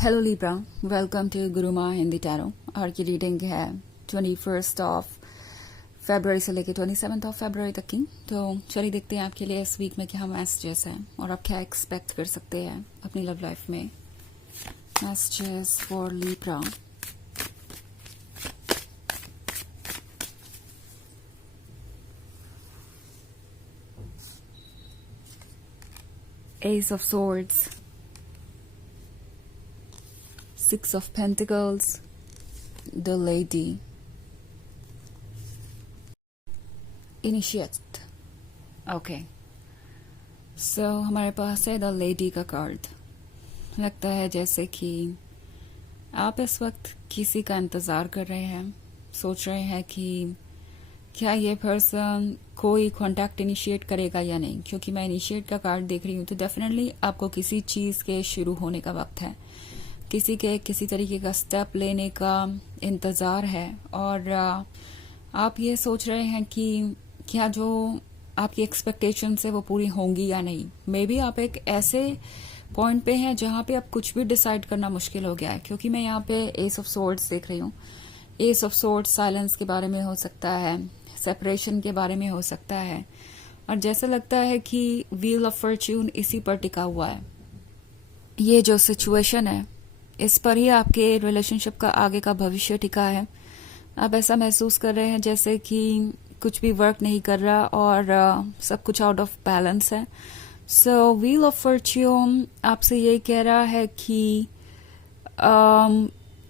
Hello Libra, welcome to Gurumaa Hindi tarot. और की reading है 21 ऑफ फरवरी से लेके 27 ऑफ फरवरी तक की। तो चलिए देखते हैं आपके लिए इस वीक में क्या मैसेजेस हैं और आप क्या एक्सपेक्ट कर सकते हैं अपनी लव लाइफ में। Messages for Libra. Ace of Swords, Six of Pentacles, the Lady, Initiate. Okay, so हमारे पास है द लेडी का कार्ड। लगता है जैसे कि आप इस वक्त किसी का इंतजार कर रहे हैं, सोच रहे हैं कि क्या ये पर्सन कोई कांटेक्ट इनिशिएट करेगा या नहीं। क्योंकि मैं इनिशिएट का कार्ड देख रही हूँ तो डेफिनेटली आपको किसी चीज के शुरू होने का वक्त है, किसी तरीके का स्टेप लेने का इंतजार है। और आप ये सोच रहे हैं कि क्या जो आपकी एक्सपेक्टेशंस है वो पूरी होंगी या नहीं। मे बी आप एक ऐसे पॉइंट पे हैं जहां पे अब कुछ भी डिसाइड करना मुश्किल हो गया है। क्योंकि मैं यहाँ पे एस ऑफ सोर्ड्स देख रही हूँ। एस ऑफ सोर्ड्स साइलेंस के बारे में हो सकता है, सेपरेशन के बारे में हो सकता है, और जैसा लगता है कि व्हील ऑफ फॉर्च्यून इसी पर टिका हुआ है। ये जो सिचुएशन है इस पर ही आपके रिलेशनशिप का आगे का भविष्य टिका है। आप ऐसा महसूस कर रहे हैं जैसे कि कुछ भी वर्क नहीं कर रहा और सब कुछ आउट ऑफ बैलेंस है। सो व्हील ऑफ फॉर्च्यून आपसे ये कह रहा है कि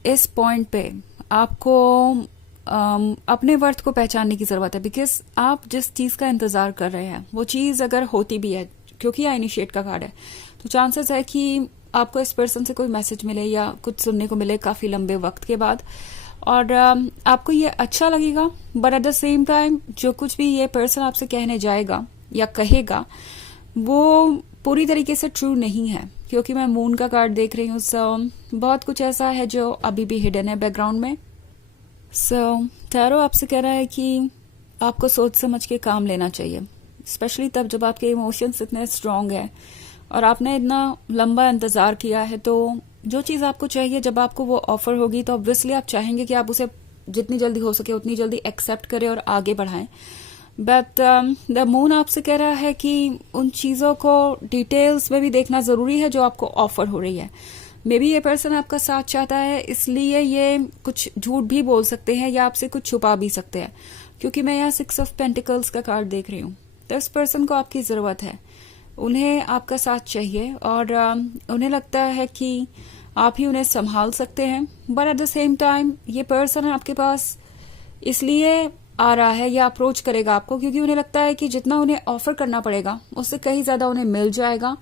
इस पॉइंट पे आपको अपने वर्थ को पहचानने की जरूरत है। बिकॉज आप जिस चीज का इंतजार कर रहे हैं वो चीज अगर होती भी है, क्योंकि यह इनिशिएट का कार्ड है, तो चांसेस है कि आपको इस पर्सन से कोई मैसेज मिले या कुछ सुनने को मिले काफी लंबे वक्त के बाद, और आपको ये अच्छा लगेगा। But at the same time जो कुछ भी ये पर्सन आपसे कहने जाएगा या कहेगा वो पूरी तरीके से ट्रू नहीं है। क्योंकि मैं मून का कार्ड देख रही हूँ, सो बहुत कुछ ऐसा है जो अभी भी हिडन है बैकग्राउंड में। सो टैरो आपसे कह रहा है कि आपको सोच समझ के काम लेना चाहिए, स्पेशली तब जब आपके इमोशंस इतने स्ट्रांग है और आपने इतना लंबा इंतजार किया है। तो जो चीज आपको चाहिए जब आपको वो ऑफर होगी तो ऑब्वियसली आप चाहेंगे कि आप उसे जितनी जल्दी हो सके उतनी जल्दी एक्सेप्ट करें और आगे बढ़ाएं। बट द मून आपसे कह रहा है कि उन चीजों को डिटेल्स में भी देखना जरूरी है जो आपको ऑफर हो रही है। मे बी ये पर्सन आपका साथ चाहता है, इसलिए ये कुछ झूठ भी बोल सकते हैं या आपसे कुछ छुपा भी सकते हैं। क्योंकि मैं यहाँ 6 ऑफ पेंटिकल्स का कार्ड देख रही हूँ। तो इस पर्सन को आपकी जरूरत है, उन्हें आपका साथ चाहिए और उन्हें लगता है कि आप ही उन्हें संभाल सकते हैं। But at the same time ये पर्सन आपके पास इसलिए आ रहा है या अप्रोच करेगा आपको क्योंकि उन्हें लगता है कि जितना उन्हें ऑफर करना पड़ेगा उससे कहीं ज्यादा उन्हें मिल जाएगा।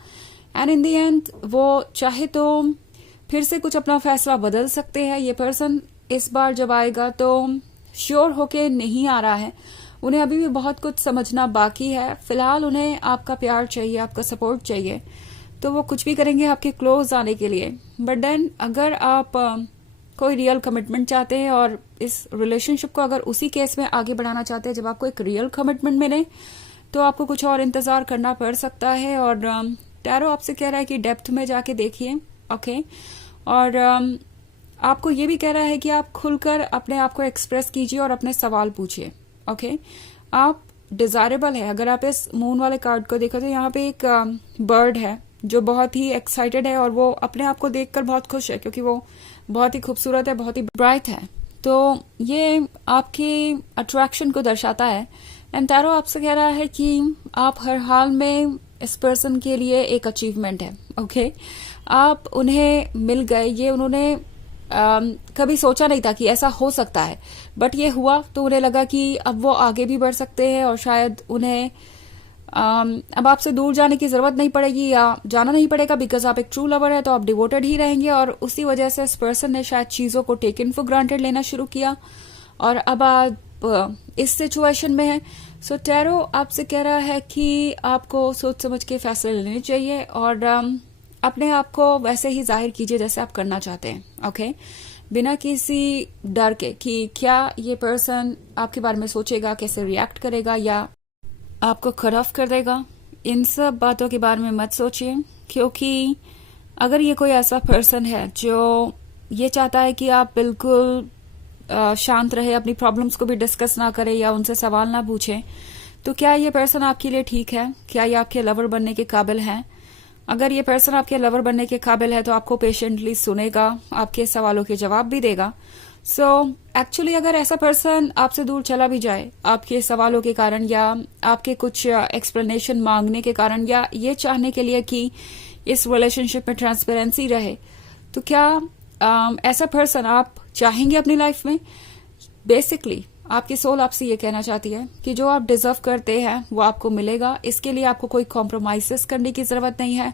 एंड इन द एंड वो चाहे तो फिर से कुछ अपना फैसला बदल सकते हैं। ये पर्सन इस बार जब आएगा तो श्योर होके नहीं आ रहा है, उन्हें अभी भी बहुत कुछ समझना बाकी है। फिलहाल उन्हें आपका प्यार चाहिए, आपका सपोर्ट चाहिए, तो वो कुछ भी करेंगे आपके क्लोज आने के लिए। बट देन अगर आप कोई रियल कमिटमेंट चाहते हैं और इस रिलेशनशिप को अगर उसी केस में आगे बढ़ाना चाहते हैं जब आपको एक रियल कमिटमेंट मिले, तो आपको कुछ और इंतजार करना पड़ सकता है। और टैरो आपसे कह रहा है कि डेप्थ में जाके देखिए, ओके। और आपको ये भी कह रहा है कि आप खुलकर अपने आप को एक्सप्रेस कीजिए और अपने सवाल पूछिए, ओके। आप डिजायरेबल है। अगर आप इस मून वाले कार्ड को देखो तो यहाँ पे एक बर्ड है जो बहुत ही एक्साइटेड है और वो अपने आप को देखकर बहुत खुश है क्योंकि वो बहुत ही खूबसूरत है, बहुत ही ब्राइट है। तो ये आपकी अट्रैक्शन को दर्शाता है। एंड टैरो आपसे कह रहा है कि आप हर हाल में इस पर्सन के लिए एक अचीवमेंट है, ओके। आप उन्हें मिल गए, ये उन्होंने कभी सोचा नहीं था कि ऐसा हो सकता है, बट ये हुआ तो उन्हें लगा कि अब वो आगे भी बढ़ सकते हैं और शायद उन्हें अब आपसे दूर जाने की जरूरत नहीं पड़ेगी या जाना नहीं पड़ेगा। बिकॉज आप एक ट्रू लवर है तो आप डिवोटेड ही रहेंगे। और उसी वजह से इस पर्सन ने शायद चीजों को टेकन फॉर ग्रांटेड लेना शुरू किया और अब आप इस सिचुएशन में है। सो टैरो आपसे कह रहा है कि आपको सोच समझ के फैसले लेने चाहिए और अपने आप को वैसे ही जाहिर कीजिए जैसे आप करना चाहते हैं, ओके। बिना किसी डर के कि क्या ये पर्सन आपके बारे में सोचेगा, कैसे रिएक्ट करेगा या आपको कट ऑफ कर देगा। इन सब बातों के बारे में मत सोचिए क्योंकि अगर ये कोई ऐसा पर्सन है जो ये चाहता है कि आप बिल्कुल शांत रहे, अपनी प्रॉब्लम्स को भी डिस्कस ना करे या उनसे सवाल ना पूछे, तो क्या ये पर्सन आपके लिए ठीक है? क्या ये आपके लवर बनने के काबिल है? अगर ये पर्सन आपके लवर बनने के काबिल है तो आपको पेशेंटली सुनेगा, आपके सवालों के जवाब भी देगा। सो एक्चुअली अगर ऐसा पर्सन आपसे दूर चला भी जाए आपके सवालों के कारण या आपके कुछ एक्सप्लेनेशन मांगने के कारण या ये चाहने के लिए कि इस रिलेशनशिप में ट्रांसपेरेंसी रहे, तो क्या ऐसा पर्सन आप चाहेंगे अपनी लाइफ में? बेसिकली आपकी सोल आपसे ये कहना चाहती है कि जो आप डिजर्व करते हैं वो आपको मिलेगा। इसके लिए आपको कोई कॉम्प्रोमाइजेस करने की जरूरत नहीं है,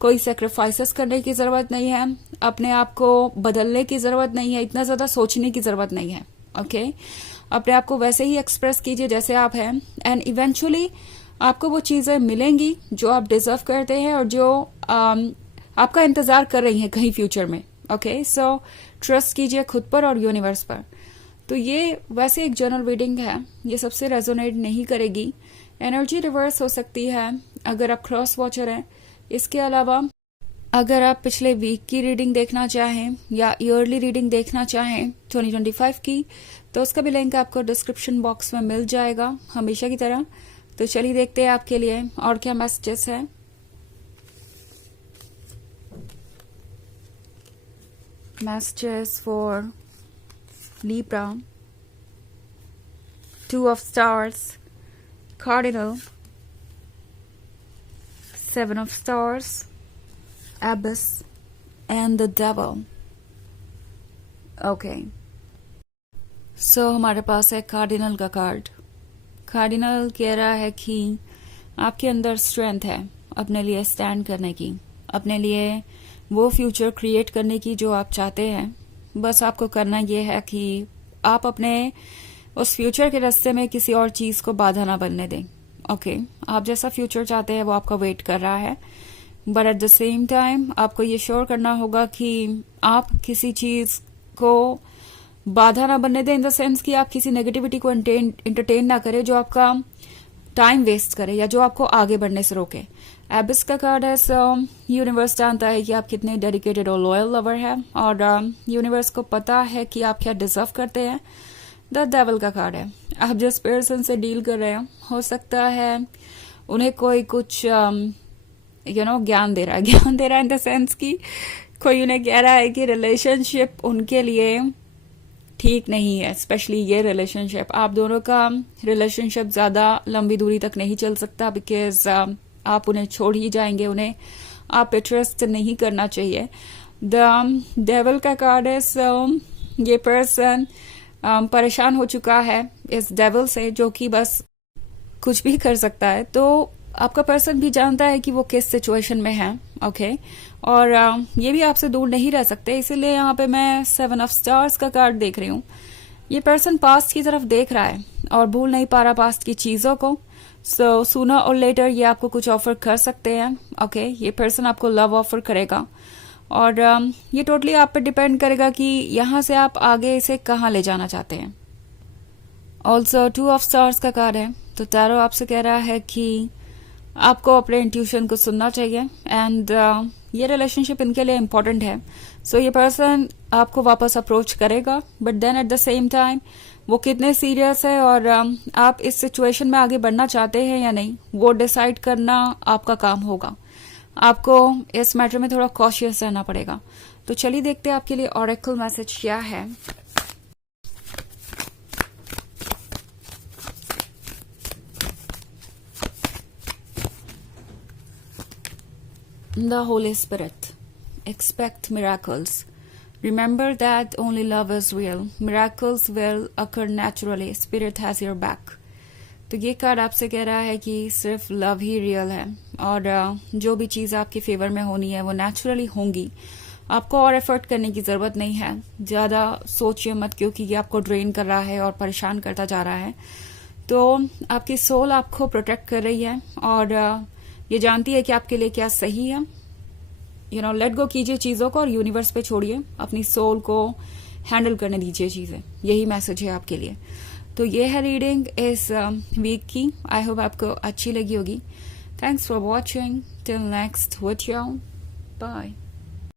कोई सेक्रीफाइसेस करने की जरूरत नहीं है, अपने आप को बदलने की जरूरत नहीं है, इतना ज्यादा सोचने की जरूरत नहीं है। ओके, अपने आप को वैसे ही एक्सप्रेस कीजिए जैसे आप हैं, एंड इवेंचुअली आपको वो चीजें मिलेंगी जो आप डिजर्व करते हैं और जो आपका इंतजार कर रही हैं कहीं फ्यूचर में। ओके, सो ट्रस्ट कीजिए खुद पर और यूनिवर्स पर। तो ये वैसे एक जनरल रीडिंग है, ये सबसे रेजोनेट नहीं करेगी, एनर्जी रिवर्स हो सकती है अगर आप क्रॉस वॉचर हैं। इसके अलावा अगर आप पिछले वीक की रीडिंग देखना चाहें या ईयरली रीडिंग देखना चाहें 2025 की, तो उसका भी लिंक आपको डिस्क्रिप्शन बॉक्स में मिल जाएगा हमेशा की तरह। तो चलिए देखते हैं आपके लिए और क्या मैसेजेस है। Messages for Libra, Two of Stars, Cardinal, Seven of Stars, Abyss, and the Devil. Okay. So हमारे पास है कार्डिनल का कार्ड। कार्डिनल कह रहा है कि आपके अंदर स्ट्रेंथ है अपने लिए स्टैंड करने की, अपने लिए वो फ्यूचर क्रिएट करने की जो आप चाहते हैं। बस आपको करना यह है कि आप अपने उस फ्यूचर के रास्ते में किसी और चीज को बाधा ना बनने दें। ओके, आप जैसा फ्यूचर चाहते हैं वो आपका वेट कर रहा है, but at the same time आपको ये श्योर करना होगा कि आप किसी चीज को बाधा ना बनने दें, इन द सेंस कि आप किसी नेगेटिविटी को एंटरटेन ना करें जो आपका टाइम वेस्ट करे या जो आपको आगे बढ़ने से रोके। एबिस का कार्ड है, सो यूनिवर्स जानता है कि आप कितने डेडिकेटेड और लॉयल लवर हैं और यूनिवर्स को पता है कि आप क्या डिजर्व करते हैं। द डेविल का कार्ड है, आप जिस पर्सन से डील कर रहे हैं हो सकता है उन्हें कोई कुछ ज्ञान दे रहा है, ज्ञान दे रहा है इन द सेंस कि कोई उन्हें कह रहा है कि रिलेशनशिप उनके लिए ठीक नहीं है, स्पेशली ये रिलेशनशिप। आप दोनों का रिलेशनशिप ज्यादा लंबी दूरी तक नहीं चल सकता बिकॉज आप उन्हें छोड़ ही जाएंगे, उन्हें आप पे ट्रस्ट नहीं करना चाहिए। द डेविल का कार्ड है, सो ये पर्सन परेशान हो चुका है इस डेविल से जो कि बस कुछ भी कर सकता है। तो आपका पर्सन भी जानता है कि वो किस सिचुएशन में है। ओके, और ये भी आपसे दूर नहीं रह सकते, इसीलिए यहाँ पे मैं 7 ऑफ स्टार्स का कार्ड देख रही हूँ। ये पर्सन पास्ट की तरफ देख रहा है और भूल नहीं पा रहा पास्ट की चीजों को। सो सूनर और लेटर ये आपको कुछ ऑफर कर सकते हैं। ओके, ये पर्सन आपको लव ऑफर करेगा और ये टोटली आप पे डिपेंड करेगा कि यहाँ से आप आगे इसे कहाँ ले जाना चाहते हैं। ऑल्सो 2 ऑफ स्टार्स का कार्ड है, तो टैरो आपसे कह रहा है कि आपको अपने इंट्यूशन को सुनना चाहिए एंड ये रिलेशनशिप इनके लिए इम्पोर्टेंट है। सो ये पर्सन आपको वापस अप्रोच करेगा, but then at the same time वो कितने सीरियस है और आप इस सिचुएशन में आगे बढ़ना चाहते हैं या नहीं वो डिसाइड करना आपका काम होगा। आपको इस मैटर में थोड़ा कॉशियस रहना पड़ेगा। तो चलिए देखते हैं आपके लिए ऑरेकल मैसेज क्या है। The Holy Spirit. Expect miracles. Remember that only love is real. Miracles will occur naturally. Spirit has your back. तो ये कार्ड आपसे कह रहा है कि सिर्फ लव ही रियल है और जो भी चीज आपके फेवर में होनी है वो नेचुरली होंगी। आपको और एफर्ट करने की जरूरत नहीं है, ज्यादा सोचिए मत क्योंकि ये आपको ड्रेन कर रहा है और परेशान करता जा रहा है। तो आपकी सोल आपको प्रोटेक्ट कर रही है और ये जानती है कि आपके लिए क्या सही है। लेट गो कीजिए चीजों को और यूनिवर्स पे छोड़िए, अपनी सोल को हैंडल करने दीजिए चीजें। यही मैसेज है आपके लिए। तो ये है रीडिंग इस वीक की। आई होप आपको अच्छी लगी होगी। Thanks for watching. Till next with you, bye.